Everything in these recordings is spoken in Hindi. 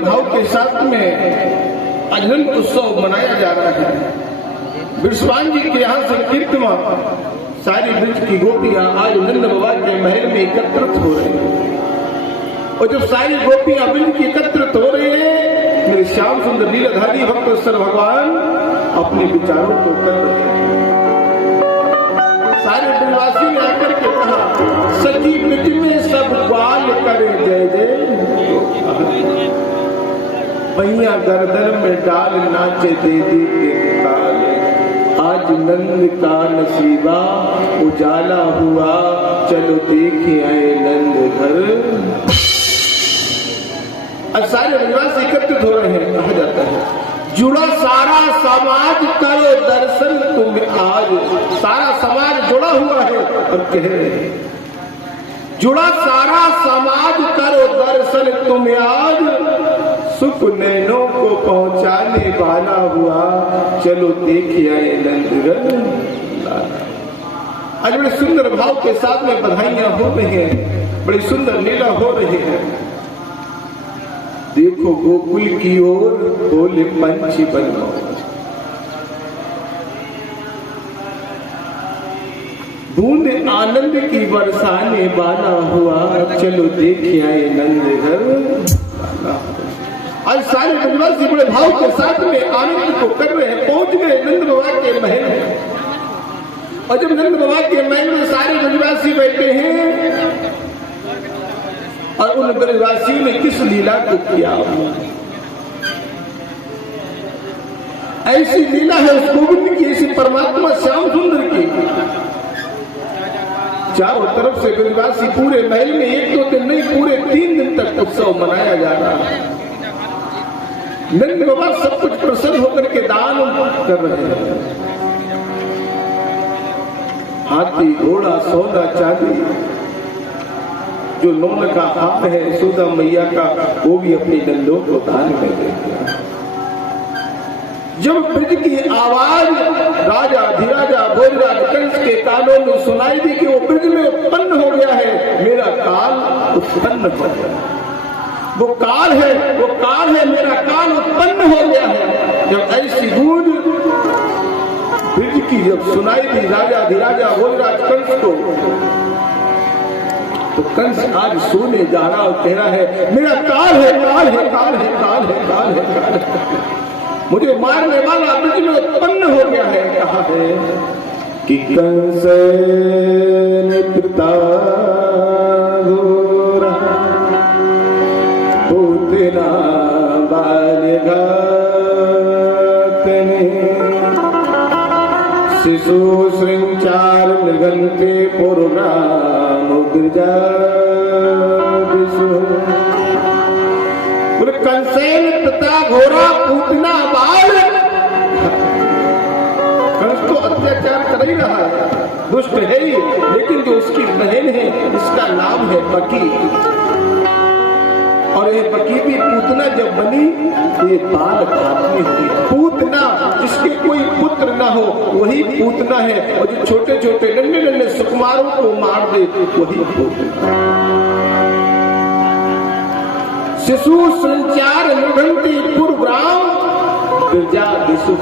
भाव के साथ में अनंत उत्सव मनाया जा रहा है। विश्वान जी के यहाँ से कीर्तमा सारी ब्रज की गोपियां आज नंद बाबा के महल में एकत्रित हो रही हैं। और जब सारी गोपियां ब्रज की एकत्रित हो रही हैं, मेरे श्याम सुंदर लीलाधारी भक्त सर भगवान अपने विचारों को कर रहे हैं। सारे ब्रजवासी ने आकर के कहा, सखी ब्रज में सब ग्वाल करे जय जय, भैया गर्दन में डाल नाचे दे दे के ताल, आज नंद का नसीबा उजाला हुआ, चलो देखे आए नंद घर। अब सारे ब्रजवासी एकत्रित हो रहे हैं। कहा जाता है जुड़ा सारा समाज करो दर्शन तुम आज, सारा समाज जुड़ा हुआ है और कह रहे हैं जुड़ा सारा समाज करो दर्शन तुम आज, सुख नैनों को पहुंचाने वाला हुआ, चलो देखे आए नंदगढ़। आज बड़े सुंदर भाव के साथ में बधाइयां हो रही हैं, बड़ी सुंदर लीला हो रही है। देखो गोकुल की ओर बोले पंछी बनो, बूंद आनंद की बरसाने वाला हुआ, चलो देखे आए नंदघर। आज सारे ब्रजवासी बड़े भाव के साथ में आनंद को कर रहे हैं। पहुंच गए नंद बाबा के महल में। और जब नंद बाबा के महल में सारे ब्रजवासी बैठे हैं, और उन ब्रजवासियों ने किस लीला को किया, ऐसी लीला है उस गोविंद की, ऐसी परमात्मा श्याम सुंदर की। चारों तरफ से ब्रजवासी पूरे महल में एक दो दिन नहीं, पूरे 3 दिन तक उत्सव मनाया जा रहा है। नंद बाबा सब कुछ प्रसन्न होकर के दान कर रहे हैं। हाथी घोड़ा सोना चांदी, जो नौन का हाथ है यशोदा मैया का, वो भी अपनी नंदों को दान में दे दिया। जब ब्रज की आवाज राजा धीराजा भोजराज कंस के कानों में सुनाई दी कि वो ब्रज में उत्पन्न हो गया है, मेरा काल उत्पन्न हो गया, वो काल है मेरा काल उत्पन्न हो गया है। जब ऐसी गूंज ब्रज की जब सुनाई दी राजा धीराजा भोजराज कंस को, तो कंस आज सोने जा रहा और कह रहा है मेरा काल है, मुझे मारने वाला ब्रज में उत्पन्न हो गया है। कहा है कि कंस ने पिता घोरा पूतना बाल्यघातने, शिशु श्रृंचार मृगंते पुरुराम गिरजा कंसेन पिता घोरा पूतना बाल। कंस तो अत्याचार कर ही रहा है, दुष्ट है ही, लेकिन जो उसकी बहन है इसका नाम है बकी, और ये बकी भी पूतना जब बनी तो ये बाल घातनी हुई। पूतना जिसके कोई पुत्र ना हो वही पूतना है, और जो छोटे छोटे नन्हे नन्हे सुकुमारों को मार दे वही पूतना। शिशु संचार निघंती पूर्वग्राम गिरजा दिशु,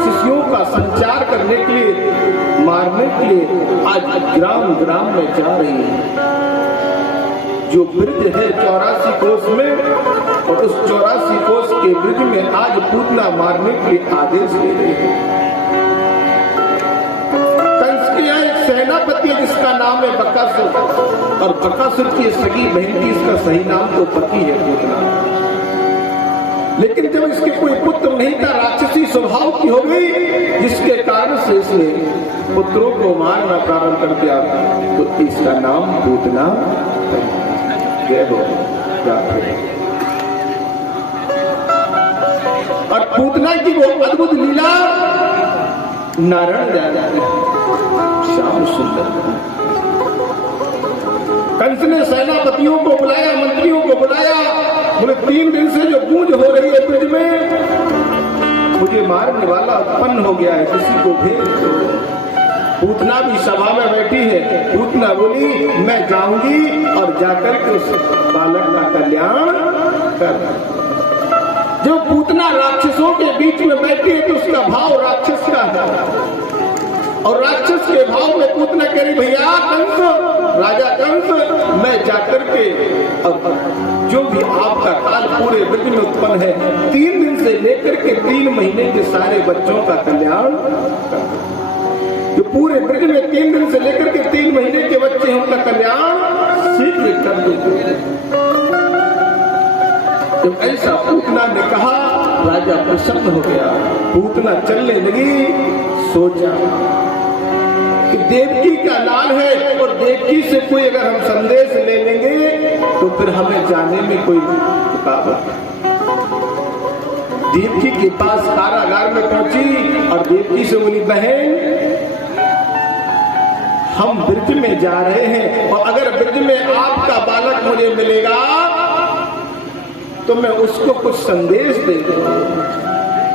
शिशुओं का संचार करने के लिए, मारने के लिए आज ग्राम ग्राम में जा रही है। जो ब्रज है 84 कोस में, और उस 84 कोस के ब्रज में आज पूतना मारने के लिए आदेश दे रही है। कंस के यहाँ एक सेनापति है जिसका नाम है बकासुर, और बकासुर की सगी बहन की इसका सही नाम तो पति है पूतना। लेकिन जब इसके कोई पुत्र नहीं था, राक्षसी स्वभाव की हो गई, जिसके कारण से इसने पुत्रों को मारना प्रारंभ कर दिया, तो इसका नाम पूतना और पूतना की वो अद्भुत लीला नारायण दादा श्याम सुंदर। कंस ने सेनापतियों को बुलाया, मंत्रियों को बुलाया, बोले 3 दिन से जो गूंज हो रही है ब्रज में, मुझे मारने वाला उत्पन्न हो गया है, किसी को भेज दो। पूतना भी सभा में बैठी है। पूतना बोली मैं जाऊंगी और जाकर के उस बालक का कल्याण भयंकर। जब पूतना राक्षसों के बीच में बैठी है तो उसका भाव राक्षस का है, और राक्षस के भाव में पूतना कह रही भैया कंस, राजा कंस, मैं जाकर के और जो भी आपका काल पूरे ब्रज में उत्पन्न है 3 दिन से लेकर के 3 महीने के सारे बच्चों का कल्याण, जो पूरे ब्रज में 3 दिन से लेकर के 3 महीने के बच्चे हैं उनका कल्याण शीघ्र कर देते। जब ऐसा पूतना ने कहा राजा प्रसन्न हो गया। पूतना चलने लगी, सोचा कि देवकी का लाल है और देवकी से कोई अगर हम संदेश ले लेंगे तो फिर हमें जाने में कोई रुकावट नहीं। देवकी के पास कारागार में पहुंची और देवकी से बोली बहन हम ब्रज में जा रहे हैं और अगर ब्रज में आपका बालक मुझे मिलेगा तो मैं उसको कुछ संदेश दे दूंगा,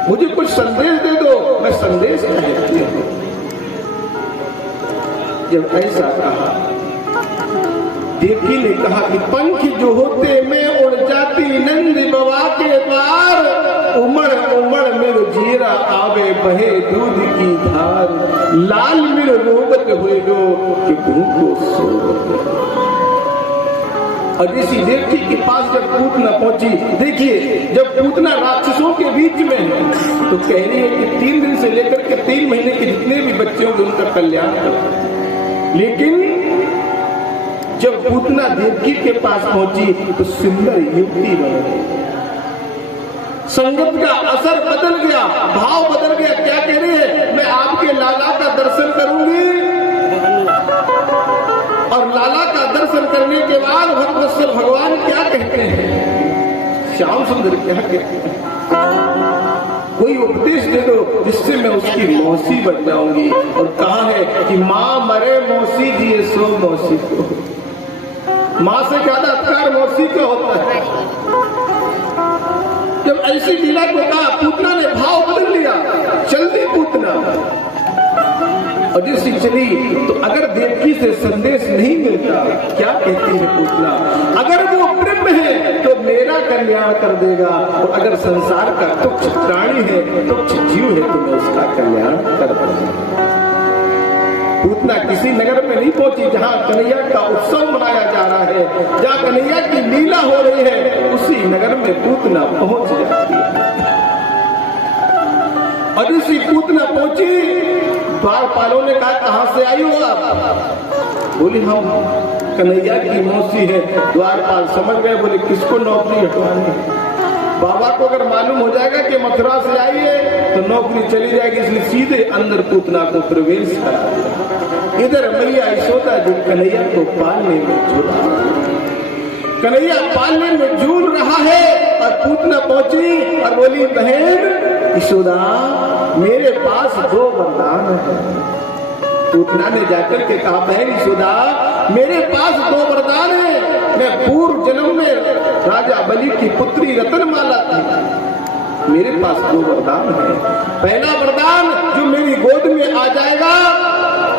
मुझे कुछ संदेश दे दो, मैं संदेश कहती हूँ। जब ऐसा कहा देवकी ने कहा कि पंख जो होते मैं उड़ जाती नंद बाबा के द्वार, उमड़ उमड़ मेरो जीरा आवे बहे दूध की धार, लाल मेरो रोबत हुए गो कि भूखो सो। और इसी देवकी के पास जब पूतना पहुंची, देखिए जब पूतना राक्षसों के बीच में है तो कह रही है कि 3 दिन से लेकर के 3 महीने के जितने भी बच्चे होंगे उनका कल्याण करो। लेकिन जब पूतना देवकी के पास पहुंची तो सुंदर युवती बन गई, संगत का असर बदल गया, भाव बदल गया। क्या कह रही है, मैं आपके लाला का दर्शन करूंगी और लाला का दर्शन करने के बाद भक्तवत्सल भगवान क्या कहते हैं, श्याम सुंदर क्या कहते हैं, कोई उपदेश दे दो जिससे मैं उसकी मौसी बन जाऊंगी। और कहा है कि माँ मरे मौसी जिए सो मौसी को, माँ से ज्यादा अधिकार मौसी का होता है। जब ऐसी लीला को कहा पूतना ने भाव बदल लिया, चल दी पूतना और जैसी चली तो अगर देवकी से संदेश नहीं मिलता, क्या कहती है पूतना, अगर वो ब्रह्म है तो मेरा कल्याण कर देगा और अगर संसार का तुच्छ प्राणी है, तुच्छ जीव है तो मैं उसका कल्याण कर दूंगा। पूतना किसी नगर में नहीं पहुंची जहां कन्हैया का उत्सव मनाया जा रहा है, जहां कन्हैया की लीला हो रही है, उसी नगर में पूतना पहुंच जाती है। और इसी पूतना पहुंची, द्वारपालों ने कहा कहां से आई हो आप? बोली हम कन्हैया की मौसी है। द्वारपाल समझ गए, बोले किसको नौकरी हटवानी है? बाबा को अगर मालूम हो जाएगा कि मथुरा से आई है तो नौकरी चली जाएगी, इसलिए सीधे अंदर पूतना को प्रवेश करा दिया। इधर मैया यशोदा जी कन्हैया को पालने में जुटा, कन्हैया पालने में झूल रहा है और पूतना पहुंची और बोली बहन यशोदा मेरे पास 2 वरदान है। पूतना ने जाकर के कहा बहन यशोदा मेरे पास 2 वरदान है, मैं पूर्व जन्म में राजा बलि की पुत्री रतनमाला थी, मेरे पास 2 वरदान है। पहला वरदान जो मेरी गोद में आ जाएगा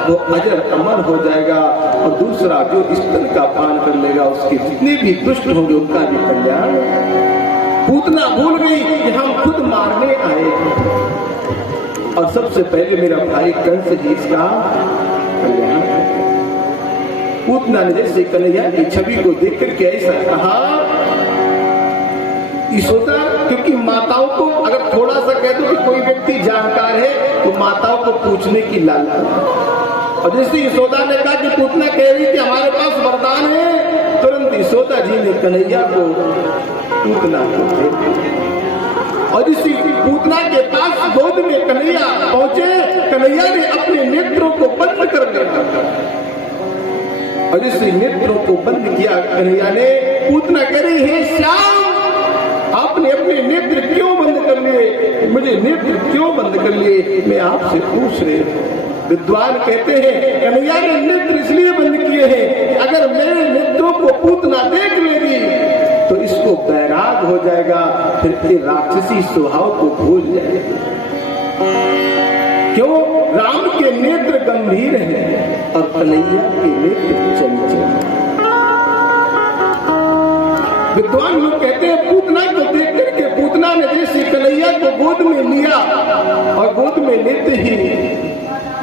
वो अजर अमर हो जाएगा और दूसरा जो स्तन का पान कर लेगा उसके जितने भी दुष्ट होंगे उनका भी कल्याण। पूतना भूल गई कि हम खुद मारने आए हैं और सबसे पहले मेरा भाई कंस जी इसका कल्याण। पूतना ने जैसे कन्हैया की छवि को देख करके ऐसा कहा, यशोदा क्योंकि माताओं को अगर थोड़ा सा कह दो कि कोई व्यक्ति जानकार है तो माताओं को पूछने की लालसा। और जैसे यशोदा ने कहा कि पूतना कह रही कि हमारे पास वरदान है, तुरंत यशोदा जी ने कन्हैया को पूतना को दे दिया। और इसी पूतना के पास गोद में कन्हैया पहुंचे, कन्हैया ने अपने नेत्रों को बंद कर दिया और इसी नेत्रों को बंद किया कन्हैया ने। पूतना कह रही है श्याम आपने अपने नेत्र क्यों बंद कर लिए, मुझे नेत्र क्यों बंद कर लिए, मैं आपसे पूछ रही हूँ। विद्वान कहते हैं कन्हैया ने नेत्र इसलिए बंद किए हैं, अगर मेरे नेत्रों को पूतना देख लेगी तो इसको बैराग हो जाएगा, फिर के राक्षसी स्वभाव को भूल जाएगी। क्यों? राम के नेत्र गंभीर हैं और कन्हैया के नेत्र चंचल। विद्वान लोग कहते हैं पूतना को देख करके पूतना ने जैसे कन्हैया को गोद में लिया और गोद में लेते ही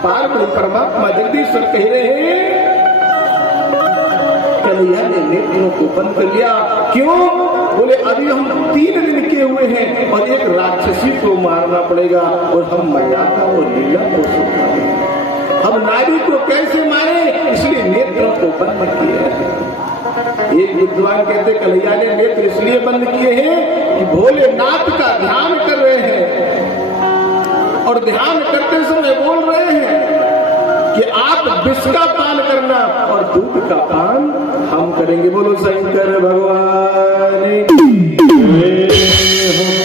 पार्वती परमात्मा जगदीश्वर कह रहे हैं, कन्हैया ने नेत्रों को बंद कर लिया। क्यों? बोले अभी हम 3 दिन के हुए हैं और एक राक्षसी को मारना पड़ेगा और हम मर्यादा और लीला को सुनना, हम नारी को कैसे मारे, इसलिए नेत्रों को बंद किए हैं। एक विद्वान कहते कन्हैया ने नेत्र इसलिए बंद किए हैं कि भोलेनाथ का ध्यान कर रहे हैं और ध्यान करते समय बोल रहे हैं कि आप विष का पान करना और दूध का पान हम करेंगे। बोलो शंकर भगवान की जय हो।